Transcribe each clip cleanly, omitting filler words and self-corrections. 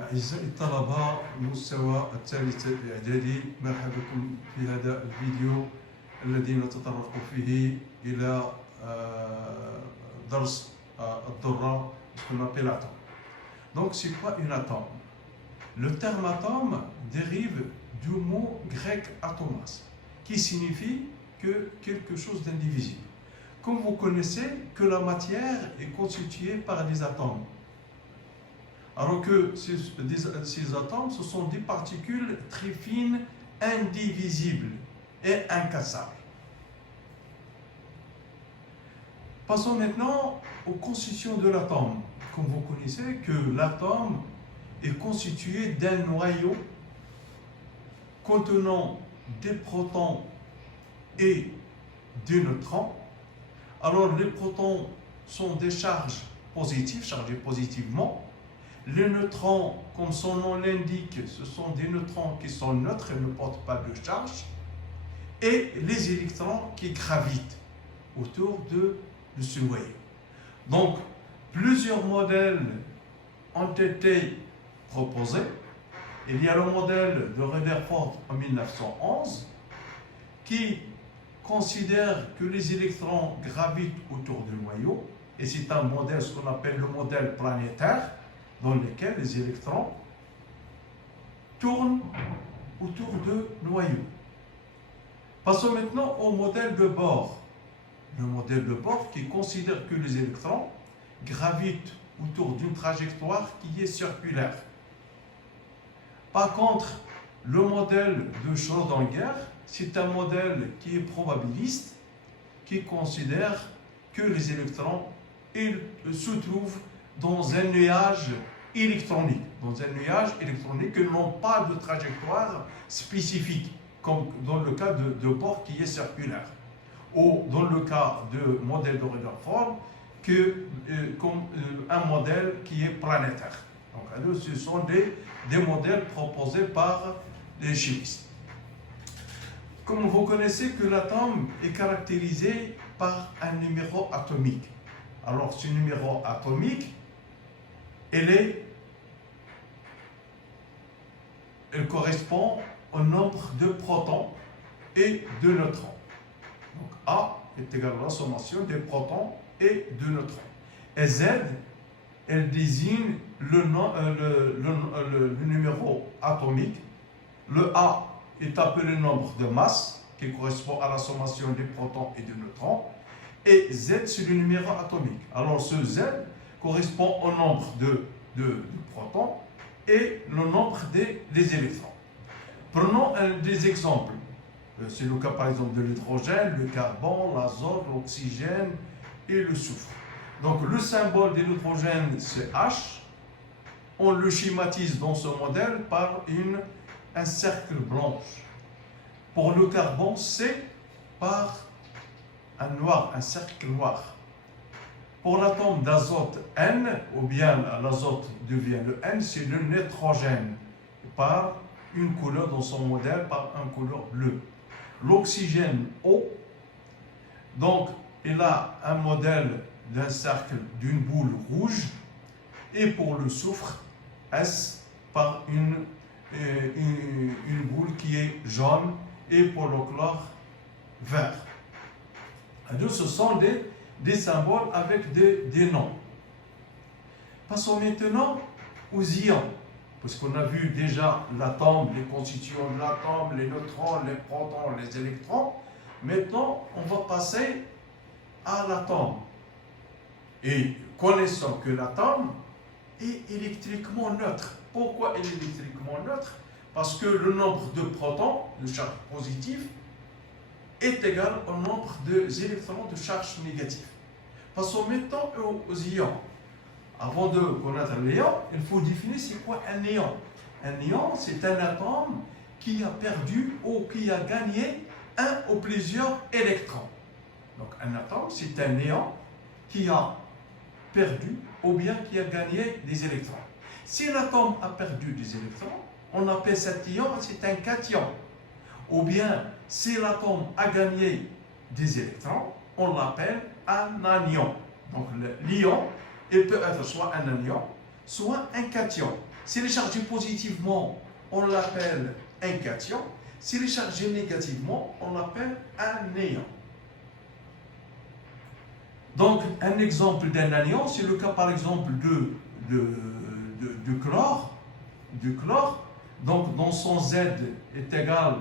أعزائي الطلبة المستوى الثالث الإعدادي، مرحبا بكم في هذا الفيديو الذي نتطرق فيه إلى درس الذرة ce qu'on appelle atome. Donc c'est quoi une atome? Le terme atome dérive du mot grec atomos qui signifie que quelque chose d'indivisible. Comme vous connaissez que la matière est constituée par des atomes. Alors que ces atomes, ce sont des particules très fines, indivisibles et incassables. Passons maintenant aux constitutions de l'atome. Comme vous connaissez que l'atome est constitué d'un noyau contenant des protons et des neutrons. Alors les protons sont des charges positives, chargées positivement. Les neutrons, comme son nom l'indique, ce sont des neutrons qui sont neutres et ne portent pas de charge. Et les électrons qui gravitent autour de ce noyau. Donc, plusieurs modèles ont été proposés. Il y a le modèle de Rutherford en 1911 qui considère que les électrons gravitent autour du noyau. Et c'est un modèle, ce qu'on appelle le modèle planétaire, dans lequel les électrons tournent autour de noyaux. Passons maintenant au modèle de Bohr. Le modèle de Bohr qui considère que les électrons gravitent autour d'une trajectoire qui est circulaire. Par contre, le modèle de Schrödinger, c'est un modèle qui est probabiliste, qui considère que les électrons se trouvent dans un nuage électronique, qui n'ont pas de trajectoire spécifique, comme dans le cas de Bohr qui est circulaire, ou dans le cas du modèle de Rutherford, comme un modèle qui est planétaire. Donc, ce sont des modèles proposés par les chimistes. Comme vous connaissez que l'atome est caractérisé par un numéro atomique. Alors, ce numéro atomique, elle correspond au nombre de protons et de neutrons. Donc A est égal à la sommation des protons et de neutrons. Et Z, elle désigne le numéro atomique. Le A est appelé le nombre de masse, qui correspond à la sommation des protons et des neutrons. Et Z, c'est le numéro atomique. Alors ce Z correspond au nombre de protons et le nombre des électrons. Prenons des exemples. C'est le cas par exemple de l'hydrogène, le carbone, l'azote, l'oxygène et le soufre. Donc le symbole de l'hydrogène c'est H. On le schématise dans ce modèle par un cercle blanche. Pour le carbone, c'est par un cercle noir. Pour l'atome d'azote N, ou bien l'azote devient le N, c'est le nitrogène, par une couleur dans son modèle, par une couleur bleue. L'oxygène O, donc il a un modèle d'un cercle d'une boule rouge, et pour le soufre, S, par une boule qui est jaune, et pour le chlore, vert. Donc, ce sont des symboles avec des noms. Passons maintenant aux ions, parce qu'on a vu déjà l'atome, les constituants de l'atome, les neutrons, les protons, les électrons. Maintenant, on va passer à l'atome. Et connaissons que l'atome est électriquement neutre. Pourquoi il est électriquement neutre? Parce que le nombre de protons, de charge positive, est égal au nombre d'électrons de charge négative. Passons maintenant aux ions. Avant de connaître les ions, il faut définir c'est quoi un ion. Un ion, c'est un atome qui a perdu ou qui a gagné un ou plusieurs électrons. Donc un atome, c'est un ion qui a perdu ou bien qui a gagné des électrons. Si l'atome a perdu des électrons, on appelle cet ion, c'est un cation. Ou bien, si l'atome a gagné des électrons, on l'appelle un anion. Donc l'ion, il peut être soit un anion, soit un cation. S'il est chargé positivement, on l'appelle un cation. S'il est chargé négativement, on l'appelle un néant. Donc, un exemple d'un anion, c'est le cas par exemple de chlore. Du chlore, donc dont son Z est égal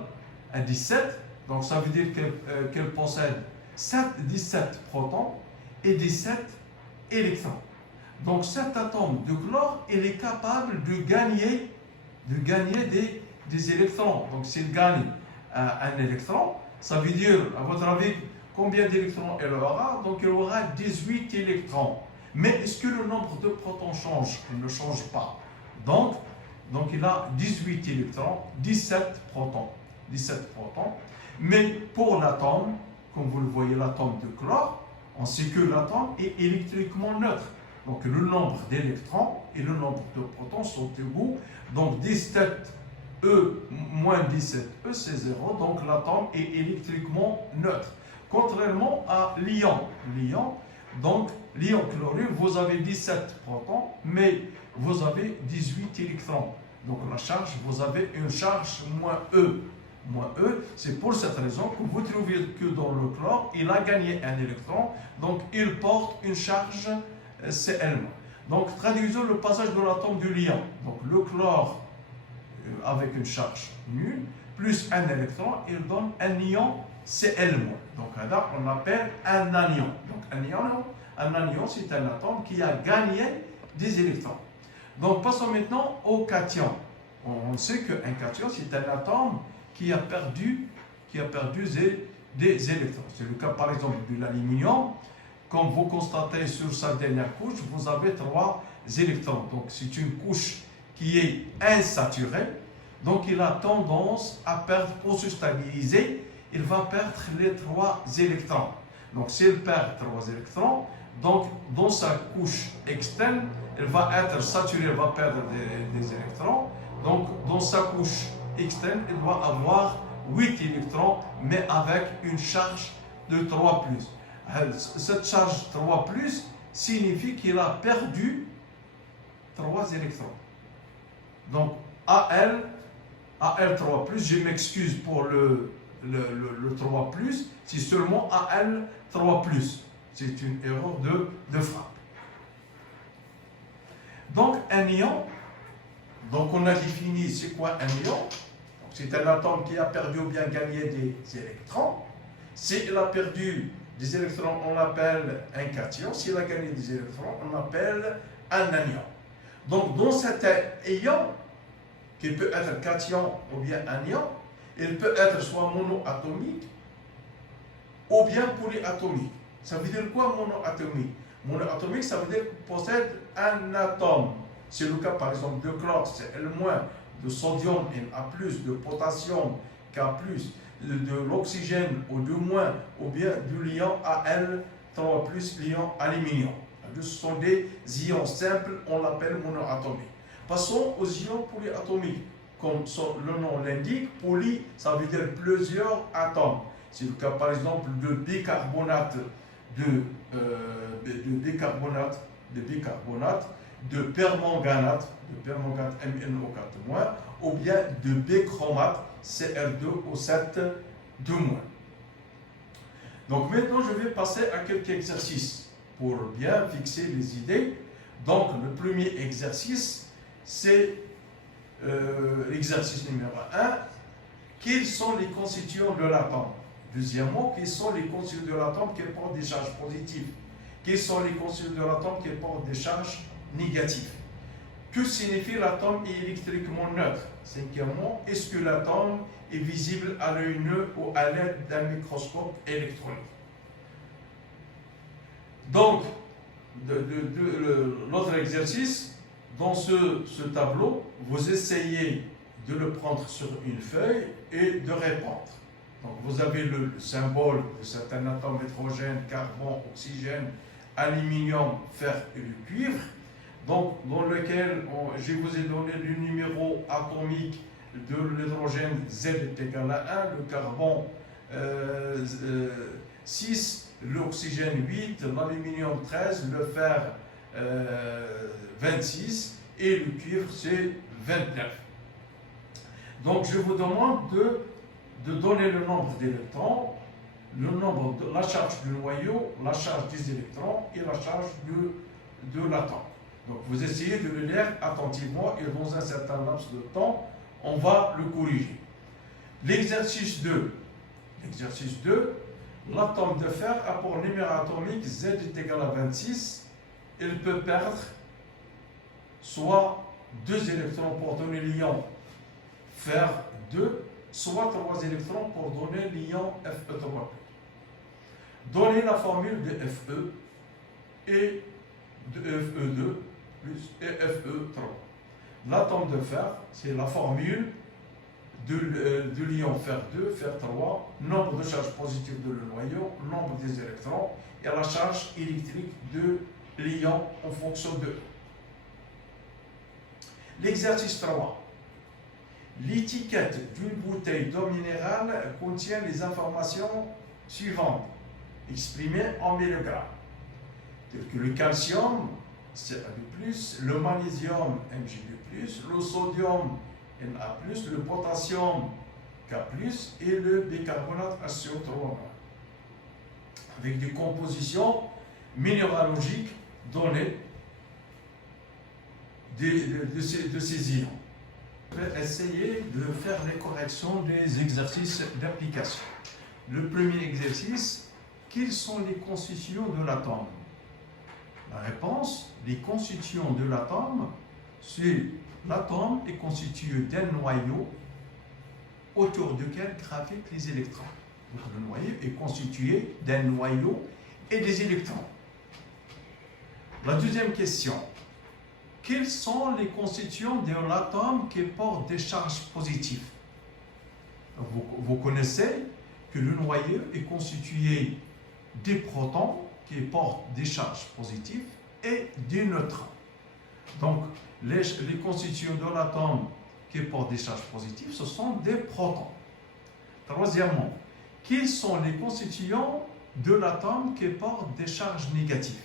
à 17, donc ça veut dire qu'elle possède 17 protons et 17 électrons. Donc cet atome de chlore, il est capable de gagner des électrons. Donc s'il gagne un électron, ça veut dire, à votre avis, combien d'électrons elle aura? Donc elle aura 18 électrons. Mais est-ce que le nombre de protons change? Il ne change pas. Donc il a 18 électrons, 17 protons. 17 protons. Mais pour l'atome, comme vous le voyez, l'atome de chlore, on sait que l'atome est électriquement neutre. Donc le nombre d'électrons et le nombre de protons sont égaux. Donc 17E moins 17E, c'est 0. Donc l'atome est électriquement neutre. Contrairement à l'ion. Donc l'ion chlorure, vous avez 17 protons, mais vous avez 18 électrons. Donc la charge, vous avez une charge moins E. Moins E, c'est pour cette raison que vous trouvez que dans le chlore, il a gagné un électron, donc il porte une charge Cl-. Donc traduisons le passage de l'atome du liant. Donc le chlore avec une charge nulle, plus un électron, il donne un ion Cl-. Donc là, on appelle un anion. Donc un anion, c'est un atome qui a gagné des électrons. Donc passons maintenant au cation. On sait qu'un cation, c'est un atome qui a perdu des électrons. C'est le cas par exemple de l'aluminium. Comme vous constatez sur sa dernière couche, vous avez 3 électrons. Donc c'est une couche qui est insaturée. Donc il a tendance à perdre, pour se stabiliser, il va perdre les 3 électrons. Donc s'il perd 3 électrons, donc dans sa couche externe, elle va être saturée, elle va perdre des électrons. Donc dans sa couche externe, il doit avoir 8 électrons, mais avec une charge de 3+. Cette charge 3+ signifie qu'il a perdu 3 électrons. Donc Al3+, je m'excuse pour le 3+, c'est seulement Al3+. C'est une erreur de frappe. Donc un ion, donc on a défini c'est quoi un ion. C'est un atome qui a perdu ou bien gagné des électrons. S'il a perdu des électrons, on l'appelle un cation. S'il a gagné des électrons, on l'appelle un anion. Donc dans cet ion, qui peut être cation ou bien anion, il peut être soit monoatomique ou bien polyatomique. Ça veut dire quoi monoatomique? Monoatomique, ça veut dire qu'il possède un atome. C'est le cas par exemple de chlore, c'est L-, de sodium Na+, de potassium K+, de l'oxygène O2-, ou bien du liant Al3+, liant aluminium. Ce sont des ions simples, on l'appelle monoatomique. Passons aux ions polyatomiques. Comme le nom l'indique, poly, ça veut dire plusieurs atomes. C'est le cas par exemple de bicarbonate, de permanganate, MnO4-, ou bien de bichromate, Cr2O7-2-. Donc maintenant, je vais passer à quelques exercices pour bien fixer les idées. Donc le premier exercice, c'est l'exercice numéro 1. Quels sont les constituants de l'atome? Deuxièmement, quels sont les constituants de l'atome qui portent des charges positives? Quels sont les constituants de l'atome qui portent des charges négatives? Que signifie l'atome électriquement neutre? Cinquièmement, est-ce que l'atome est visible à l'œil nu ou à l'aide d'un microscope électronique? Donc, l'autre exercice, dans ce tableau, vous essayez de le prendre sur une feuille et de répondre. Donc, vous avez le symbole de certains atomes hydrogène, carbone, oxygène, aluminium, fer et le cuivre. Donc, dans lequel je vous ai donné le numéro atomique de l'hydrogène, Z est égal à 1, le carbone 6, l'oxygène 8, l'aluminium 13, le fer 26 et le cuivre, c'est 29. Donc, je vous demande de donner le nombre d'électrons, le nombre de la charge du noyau, la charge des électrons et la charge de l'atome. Donc, vous essayez de le lire attentivement et dans un certain laps de temps, on va le corriger. L'exercice 2. L'exercice 2, l'atome de fer a pour numéro atomique Z est égal à 26. Il peut perdre soit 2 électrons pour donner l'ion fer 2, soit 3 électrons pour donner l'ion Fe3. Donnez la formule de Fe et de Fe2 plus Fe3. L'atome de fer, c'est la formule de l'ion fer 2, fer 3, nombre de charges positives de le noyau, nombre des électrons et la charge électrique de l'ion en fonction de. L'exercice 3. L'étiquette d'une bouteille d'eau minérale contient les informations suivantes, exprimées en milligrammes, telles que le calcium, CaD+, le magnésium, Mg+, le sodium, Na+, le potassium, K+, et le bicarbonate HCO3, avec des compositions minéralogiques données de ces ions. Je vais essayer de faire les corrections des exercices d'application. Le premier exercice, quelles sont les constituants de l'atome? La réponse, les constituants de l'atome, c'est l'atome est constitué d'un noyau autour duquel gravitent les électrons. Donc le noyau est constitué d'un noyau et des électrons. La deuxième question, quels sont les constituants de l'atome qui portent des charges positives? Vous connaissez que le noyau est constitué des protons qui portent des charges positives et des neutrons. Donc, les constituants de l'atome qui portent des charges positives, ce sont des protons. Troisièmement, quels sont les constituants de l'atome qui portent des charges négatives?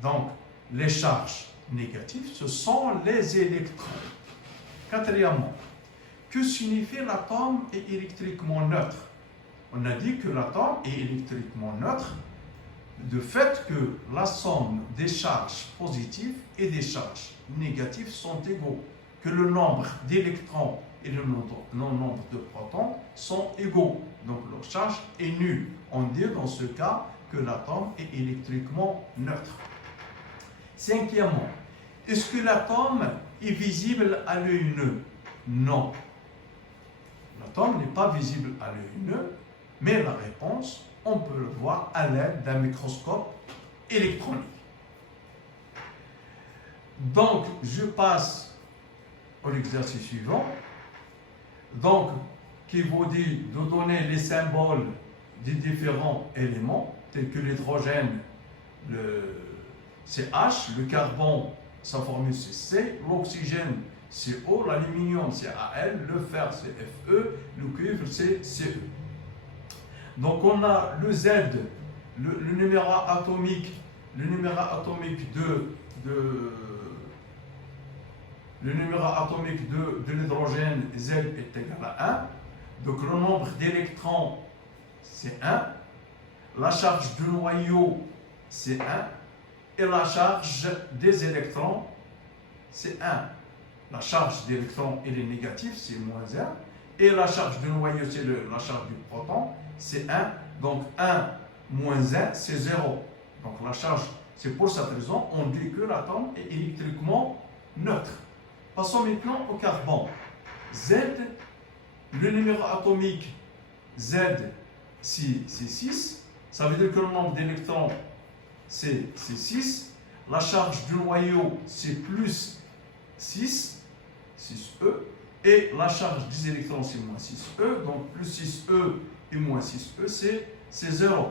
Donc, les charges négatives, ce sont les électrons. Quatrièmement, que signifie l'atome est électriquement neutre? On a dit que l'atome est électriquement neutre de fait que la somme des charges positives et des charges négatives sont égaux, que le nombre d'électrons et le nombre de protons sont égaux. Donc leur charge est nulle. On dit dans ce cas que l'atome est électriquement neutre. Cinquièmement, est-ce que l'atome est visible à l'œil nu? Non. L'atome n'est pas visible à l'œil nu, mais la réponse, on peut le voir à l'aide d'un microscope électronique. Donc, je passe à l'exercice suivant. Donc, qui vous dit de donner les symboles des différents éléments, tels que l'hydrogène, c'est H, le carbone, sa formule c'est C, l'oxygène c'est O, l'aluminium c'est Al, le fer c'est Fe, le cuivre c'est Ce. Donc on a le Z, le numéro atomique de l'hydrogène Z est égal à 1. Donc le nombre d'électrons c'est 1. La charge du noyau c'est 1. Et la charge des électrons c'est 1. La charge d'électrons elle est négative, c'est moins 1. Et la charge du noyau, c'est la charge du proton, c'est 1. Donc 1 moins 1, c'est 0. Donc la charge, c'est pour cette raison, on dit que l'atome est électriquement neutre. Passons maintenant au carbone. Z, le numéro atomique Z, c'est 6. Ça veut dire que le nombre d'électrons, c'est 6. La charge du noyau, c'est plus 6, 6E. Et la charge des électrons, c'est moins 6E. Donc plus 6E et moins 6E, c'est 0.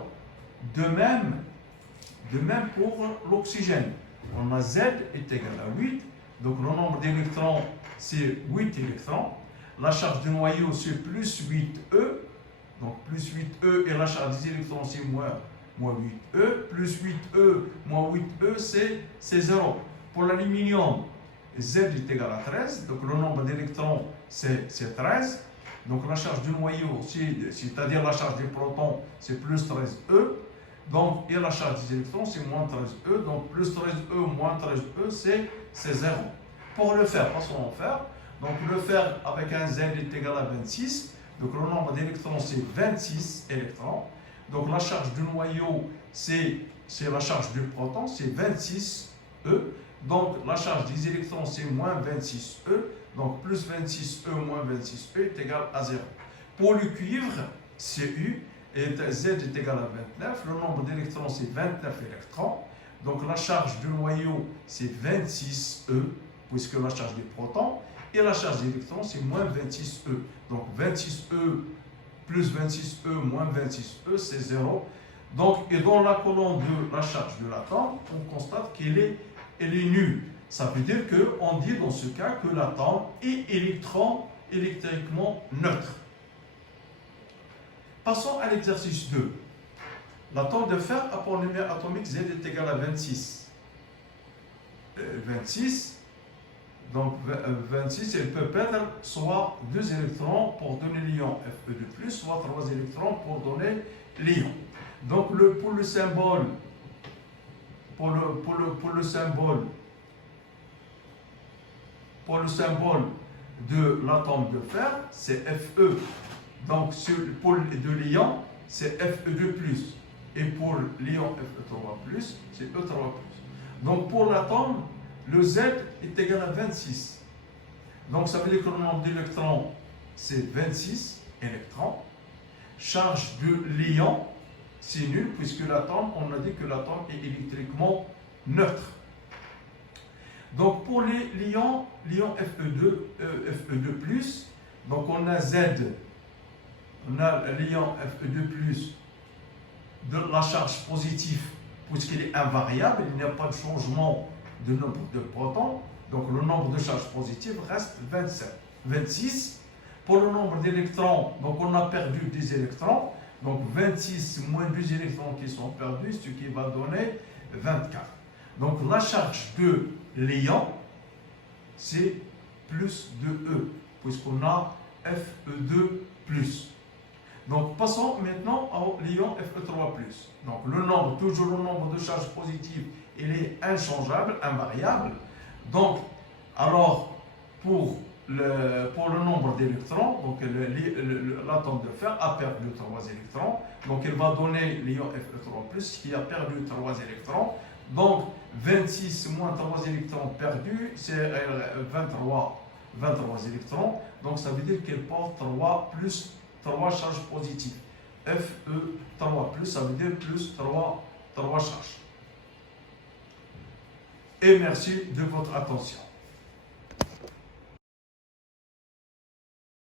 De même pour l'oxygène. On a Z est égal à 8. Donc le nombre d'électrons, c'est 8 électrons. La charge du noyau, c'est plus 8E. Donc plus 8E et la charge des électrons, c'est moins 8E. Plus 8E moins 8E, c'est 0. Pour l'aluminium, Z est égal à 13, donc le nombre d'électrons c'est 13. Donc la charge du noyau, c'est-à-dire la charge des protons, c'est plus 13E. Donc, et la charge des électrons, c'est moins 13E. Donc, plus 13E moins 13E, c'est 0. Pour le faire, passons au fer. Donc, le fer avec un Z est égal à 26. Donc, le nombre d'électrons, c'est 26 électrons. Donc, la charge du noyau, c'est la charge du proton, c'est 26E. Donc, la charge des électrons, c'est moins 26E. Donc, plus 26E moins 26E est égal à 0. Pour le cuivre, Cu, et Z est égal à 29. Le nombre d'électrons, c'est 29 électrons. Donc, la charge du noyau, c'est 26E, puisque la charge des protons. Et la charge des électrons, c'est moins 26E. Donc, 26E plus 26E moins 26E, c'est 0. Donc, et dans la colonne de la charge de l'atome, on constate qu'elle est nulle. Ça veut dire qu'on dit dans ce cas que l'atome est électriquement neutre. Passons à l'exercice 2. L'atome de fer a pour numéro atomique Z est égal à 26. 26, donc 26, elle peut perdre soit 2 électrons pour donner l'ion Fe2+, soit 3 électrons pour donner l'ion. Donc pour le symbole de l'atome de fer, c'est Fe. Donc pour de l'ion, c'est Fe2+. Et pour l'ion Fe3+, c'est E3+. Donc pour l'atome, le Z est égal à 26. Donc ça veut dire que le nombre d'électrons, c'est 26 électrons. Charge de l'ion, c'est nul, puisque l'atome, on a dit que l'atome est électriquement neutre. Donc pour l'ion Fe2+, donc on a Z, on a l'ion Fe2+, de la charge positive, puisqu'il est invariable, il n'y a pas de changement de nombre de protons, donc le nombre de charges positives reste 26. Pour le nombre d'électrons, donc on a perdu des électrons, donc 26 moins 2 électrons qui sont perdus, ce qui va donner 24. Donc la charge de l'ion, c'est plus 2E, puisqu'on a Fe2+. Donc passons maintenant au l'ion Fe3+. Donc toujours le nombre de charges positives, il est inchangeable, invariable. Donc, alors, pour le nombre d'électrons, donc l'atome de fer a perdu 3 électrons. Donc, il va donner l'ion Fe3+, qui a perdu 3 électrons. Donc, 26 moins 3 électrons perdus, c'est 23 électrons. Donc, ça veut dire qu'il porte 3 charges positives. Fe3+, ça veut dire plus 3 charges. Et merci de votre attention.